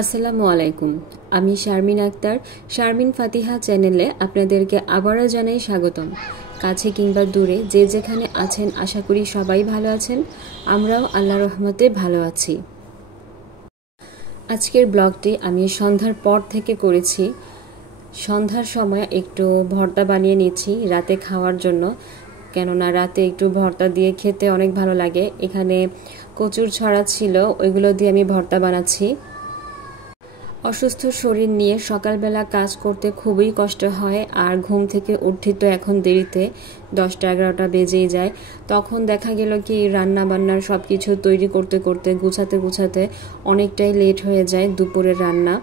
আসসালামু আলাইকুম। আমি শারমিন আক্তার, শারমিন ফাতিহা চ্যানেলে আপনাদেরকে আবারও জানাই স্বাগতম। কাছে কিংবা দূরে যে যেখানে আছেন আশা করি সবাই ভালো আছেন। আমরাও আল্লাহর রহমতে ভালো আছি। আজকের ব্লগটি আমি সন্ধ্যার পর থেকে করেছি। সন্ধ্যার সময় একটু ভর্তা বানিয়ে নিচ্ছি রাতে খাওয়ার জন্য, কেননা রাতে একটু ভর্তা দিয়ে খেতে অনেক ভালো লাগে। এখানে কচুর ছড়া ছিল, ওইগুলো দিয়ে আমি ভর্তা বানাচ্ছি। অসুস্থ শরীর নিয়ে সকালবেলা কাজ করতে খুবই কষ্ট হয়, আর ঘুম থেকে উঠতে তো এখন দেরিতে 10টা-11টা বেজেই যায়। তখন দেখা গেল কি রান্না বান্নার সব কিছু তৈরি করতে করতে গুছাতে অনেকটাই লেট হয়ে যায় দুপুরের রান্না।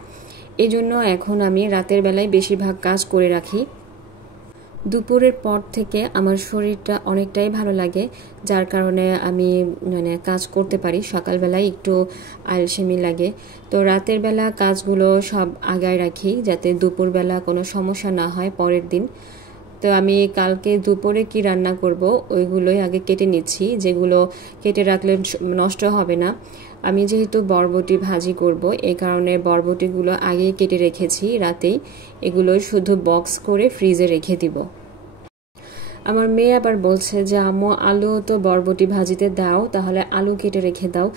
এই জন্য এখন আমি রাতের বেলায় বেশিরভাগ কাজ করে রাখি। দুপুরের পর থেকে আমার শরীরটা অনেকটাই ভালো লাগে, যার কারণে আমি কাজ করতে পারি। সকালবেলায় একটু আলসেমি লাগে, তো রাতের বেলা কাজগুলো সব আগায় রাখি যাতে দুপুরবেলা কোনো সমস্যা না হয় পরের দিন। তো আমি কালকে দুপুরে কি রান্না করব ওইগুলোই আগে কেটে নিচ্ছি, যেগুলো কেটে রাখলে নষ্ট হবে না। আমি যেহেতু বরবটি ভাজি করব, এই কারণে বরবটিগুলো আগেই কেটে রেখেছি রাতেই। এগুলো শুধু বক্স করে ফ্রিজে রেখে দিব। আমার মেয়ে আবার বলছে যে আম্মু আলু তো বরবটি ভাজিতে দাও, তাহলে আলু কেটে রেখে দাও।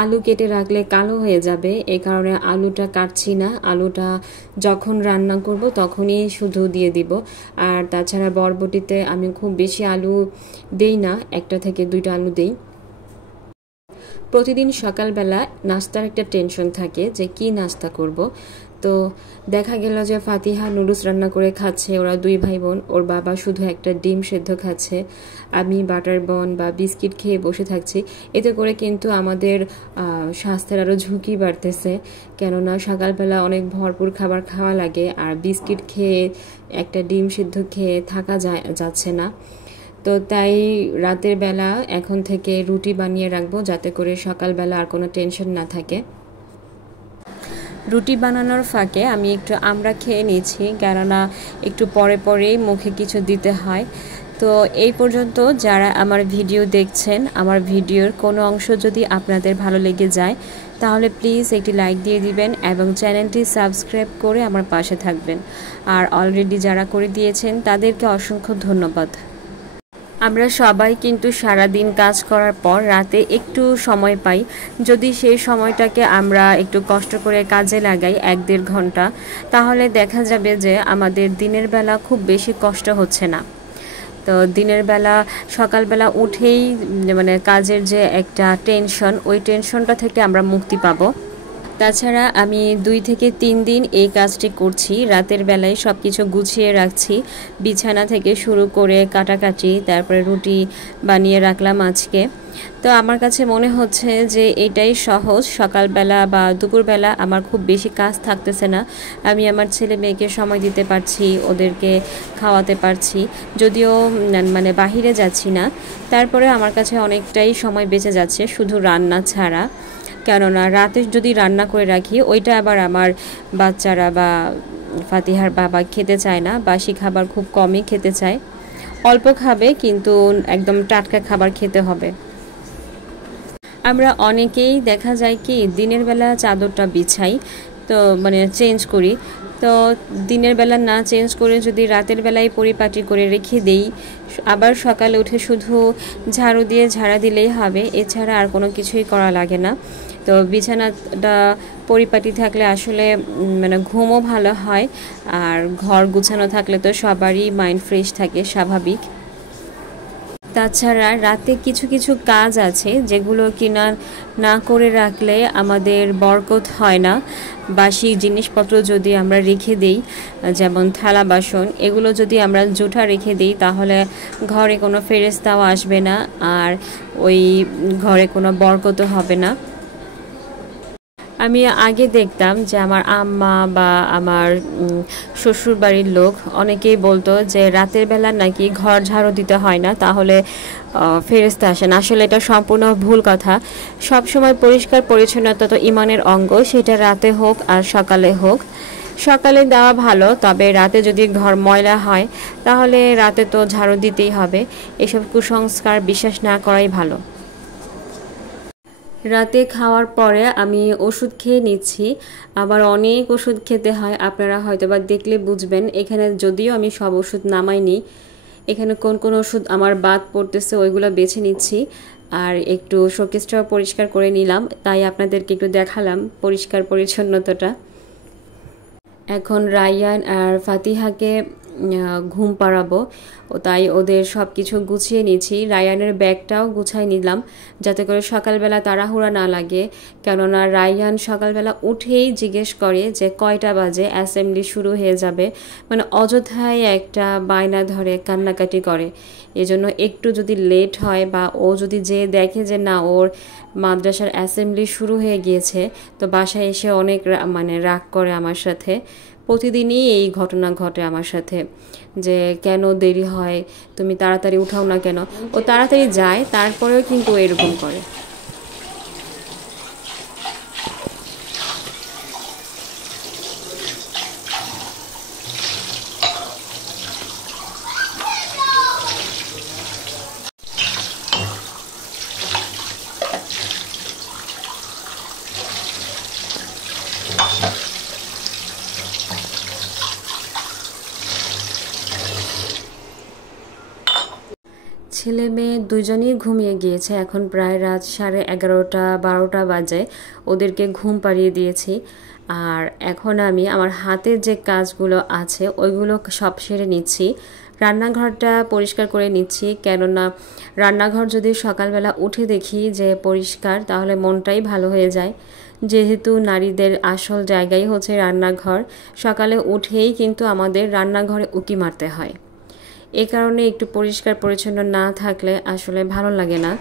আলু কেটে রাখলে কালো হয়ে যাবে, এই কারণে আলুটা কাটছি না। আলুটা যখন রান্না করব তখনই শুধু দিয়ে দিব। আর তাছাড়া বরবটিতে আমি খুব বেশি আলু দেই না, 1টা থেকে 2টা আলু দেই। প্রতিদিন সকালবেলা নাস্তার একটা টেনশন থাকে যে কি নাস্তা করব। তো দেখা গেল যে ফাতিহা নুডলস রান্না করে খাচ্ছে, ওরা 2 ভাই বোন। ওর বাবা শুধু একটা ডিম সেদ্ধ খাচ্ছে, আমি বাটার বন বা বিস্কিট খেয়ে বসে থাকছি। এতে করে কিন্তু আমাদের স্বাস্থ্যের আরও ঝুঁকি বাড়তেছে, কেননা সকালবেলা অনেক ভরপুর খাবার খাওয়া লাগে, আর বিস্কিট খেয়ে একটা ডিম সেদ্ধ খেয়ে থাকা যাচ্ছে না। তো তাই রাতের বেলা এখন থেকে রুটি বানিয়ে রাখবো, যাতে করে সকালবেলা আর কোনো টেনশন না থাকে। রুটি বানানোর ফাঁকে আমি একটু আমড়া খেয়ে নিয়েছি, কেননা একটু পরে পরেই মুখে কিছু দিতে হয়। তো এই পর্যন্ত যারা আমার ভিডিও দেখছেন, আমার ভিডিওর কোনো অংশ যদি আপনাদের ভালো লেগে যায় তাহলে প্লিজ একটি লাইক দিয়ে দিবেন এবং চ্যানেলটি সাবস্ক্রাইব করে আমার পাশে থাকবেন। আর অলরেডি যারা করে দিয়েছেন তাদেরকে অসংখ্য ধন্যবাদ। আমরা সবাই কিন্তু সারাদিন কাজ করার পর রাতে একটু সময় পাই। যদি সেই সময়টাকে আমরা একটু কষ্ট করে কাজে লাগাই 1-1.5 ঘন্টা, তাহলে দেখা যাবে যে আমাদের দিনের বেলা খুব বেশি কষ্ট হচ্ছে না। তো দিনের বেলা সকালবেলা উঠেই কাজের যে একটা টেনশন, ওই টেনশনটা থেকে আমরা মুক্তি পাবো। তাছাড়া আমি 2 থেকে 3 দিন এই কাজটি করছি। রাতের বেলায় সব কিছু গুছিয়ে রাখছি, বিছানা থেকে শুরু করে কাটাকাটি, তারপরে রুটি বানিয়ে রাখলাম আজকে। তো আমার কাছে মনে হচ্ছে যে এটাই সহজ। সকালবেলা বা দুপুরবেলা আমার খুব বেশি কাজ থাকতেছে না, আমি আমার ছেলে মেয়েকে সময় দিতে পারছি, ওদেরকে খাওয়াতে পারছি। যদিও বাহিরে যাচ্ছি না, তারপরে আমার কাছে অনেকটাই সময় বেঁচে যাচ্ছে শুধু রান্না ছাড়া। কেননা রাতে যদি রান্না করে রাখি, ওইটা আবার আমার বাচ্চারা বা ফাতিহার বাবা খেতে চায় না। বাসি খাবার খুব কমই খেতে চায়, অল্প খাবে, কিন্তু একদম টাটকা খাবার খেতে হবে। আমরা অনেকেই দেখা যায় কি দিনের বেলা চাদরটা বিছাই, তো চেঞ্জ করি। তো দিনের বেলা না চেঞ্জ করে যদি রাতের বেলায় পরিপাটি করে রেখে দেই, আবার সকালে উঠে শুধু ঝাড়ু দিয়ে ঝাড়া দিলেই হবে, এছাড়া আর কোনো কিছুই করা লাগে না। তো বিছানাটা পরিপাটি থাকলে আসলে ঘুমও ভালো হয়, আর ঘর গুছানো থাকলে তো সবারই মাইন্ড ফ্রেশ থাকে, স্বাভাবিক। তাছাড়া রাতে কিছু কিছু কাজ আছে যেগুলো কিনা না করে রাখলে আমাদের বরকত হয় না। বাসি জিনিসপত্র যদি আমরা রেখে দেই, যেমন থালা বাসন, এগুলো যদি আমরা জুঠা রেখে দিই তাহলে ঘরে কোনো ফেরেশতাও আসবে না, আর ওই ঘরে কোনো বরকতও হবে না। আমি আগে দেখতাম যে আমার আম্মা বা আমার শ্বশুর বাড়ির লোক অনেকেই বলতো যে রাতের বেলা নাকি ঘর ঝাড়ু দিতে হয় না, তাহলে ফেরেশতা আসেন। আসলে এটা সম্পূর্ণ ভুল কথা। সব সময় পরিষ্কার পরিচ্ছন্নতা তো ইমানের অঙ্গ, সেটা রাতে হোক আর সকালে হোক। সকালে দেওয়া ভালো, তবে রাতে যদি ঘর ময়লা হয় তাহলে রাতে তো ঝাড়ু দিতেই হবে। এসব কুসংস্কার বিশ্বাস না করাই ভালো। রাতে খাওয়ার পরে আমি ওষুধ খেয়ে নিচ্ছি। আবার অনেক ওষুধ খেতে হয়, আপনারা হয়তোবা দেখলে বুঝবেন। এখানে যদিও আমি সব ওষুধ নামাইনি, এখানে কোন কোন ওষুধ আমার বাদ পড়তেছে ওইগুলো বেছে নিচ্ছি। আর একটু শোকেসটাও পরিষ্কার করে নিলাম, তাই আপনাদেরকে একটু দেখালাম পরিষ্কার পরিচ্ছন্নতাটা। এখন রায়ান আর ফাতিহাকে ঘুম পাড়াবো, তাই ওদের সব কিছু গুছিয়ে নিচ্ছি। রায়ানের ব্যাগটাও গুছাই নিলাম যাতে করে সকালবেলা তাড়াহুড়া না লাগে, কেননা রায়ান সকালবেলা উঠেই জিজ্ঞেস করে যে কয়টা বাজে অ্যাসেম্বলি শুরু হয়ে যাবে, মানে অযথায় একটা বায়না ধরে কান্নাকাটি করে। এজন্য একটু যদি লেট হয় বা ও যদি দেখে যে না ওর মাদ্রাসার অ্যাসেম্বলি শুরু হয়ে গিয়েছে, তো বাসায় এসে অনেক মানে রাগ করে আমার সাথে। প্রতিদিনই এই ঘটনা ঘটে আমার সাথে যে কেন দেরি হয়, তুমি তাড়াতাড়ি উঠাও না কেন। ও তাড়াতাড়ি যায়, তারপরেও কিন্তু এরকম করে। ছেলে মেয়ে দুজনেই ঘুমিয়ে গিয়েছে, এখন প্রায় রাত 11:30-12টা বাজে। ওদেরকে ঘুম পাড়িয়ে দিয়েছি। আর এখন আমি আমার হাতের যে কাজগুলো আছে ওইগুলো সব সেরে নিচ্ছি। রান্নাঘরটা পরিষ্কার করে নিচ্ছি, কেননা রান্নাঘর যদি সকালবেলা উঠে দেখি যে পরিষ্কার, তাহলে মনটাই ভালো হয়ে যায়। যেহেতু নারীদের আসল জায়গাই হচ্ছে রান্নাঘর, সকালে উঠেই কিন্তু আমাদের রান্নাঘরে উঁকি মারতে হয়। এ কারণে একটু পরিষ্কার পরিচ্ছন্ন না থাকলে আসলে ভালো লাগে না।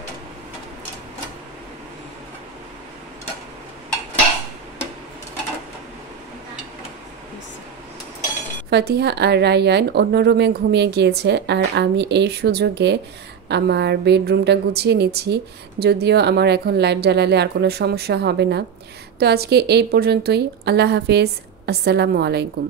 ফাতিহা আর রায়ান অন্য রুমে ঘুমিয়ে গিয়েছে, আর আমি এই সুযোগে আমার বেডরুমটা গুছিয়ে নিচ্ছি। যদিও আমার এখন লাইট জ্বালালে আর কোনো সমস্যা হবে না। তো আজকে এই পর্যন্তই। আল্লাহ হাফেজ, আসসালামু আলাইকুম।